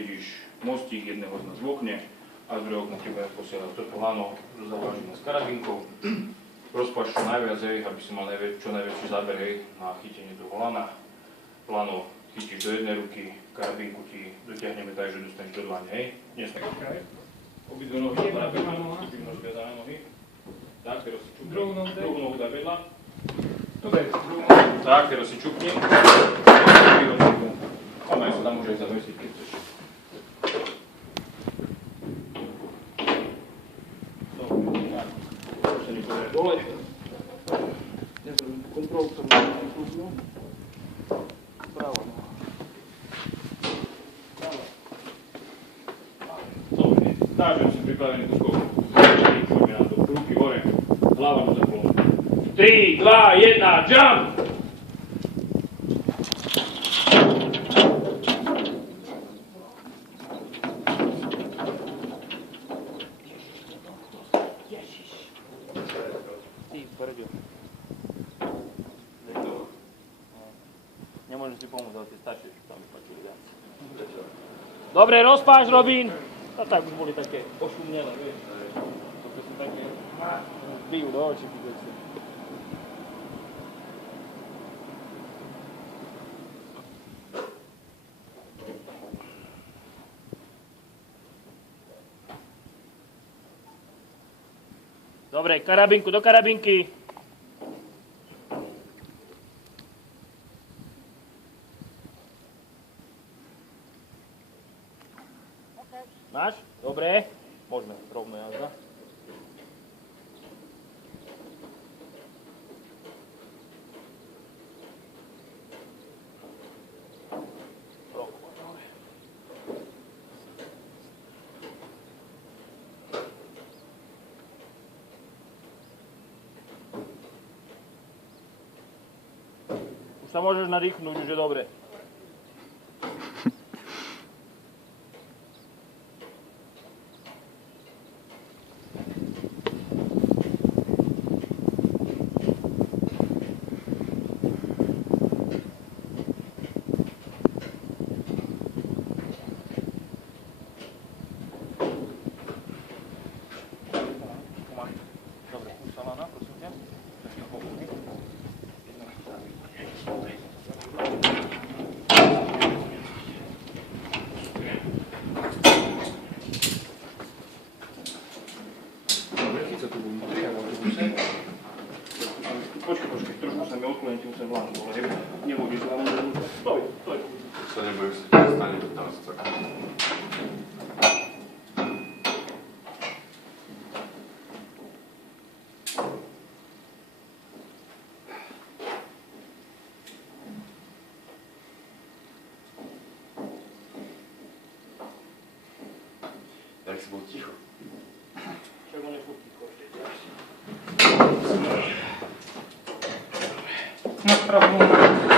vidíš mostík jedného z nás v okne a z druhého okna ti budem posielať toto lano so zavážením s karabínkou. Rozpáš čo najviac, hej, aby si mal čo najväčší záber, hej, na chytenie toho lana. Lano chytíš do jednej ruky, karabínku ti dotiahneme tak, že dostaneš do dlane, hej. Nesmej. Obidve nohy na vedľa, chytím rozviazané nohy. Tak, teraz si čupni. Druhú nohu daj vedľa. Dobre. Tak, teraz si čupni. A maj sa tam už aj zavesiť, keď chceš. Dobre, tak. Už sa nikto je dole. Nezrobím kontrolu, ktorú mám kľúčnu. Právo, no. Dobre, takže som pripravený ku skoku. Poďme na to. Ruky hore, hlava do zaklonu. 3, 2, 1, jump! Nemôžem si pomôcť, ale tie staršie tam vypačili viac. Dobre, rozpáš, Robín. A tak už boli také ošumnené, vieš. To sú také... Bijú do očí, veci. Dobre, karabinku do karabinky. Máš? Dobre. Môžeme, rovno jazda. Už sa môžeš narýchnúť, už je dobre. Dobre, už sa lana, prosím ťa. Počkaj, trošku sa mi odkloniť, musím vlánu dole, hej. Nebudeš vlánu dole. Stoj. Sa nebojím, že sa stane, že tam sa tak. Tak si bol ticho. Však on je furt ticho ešte. Na pravú.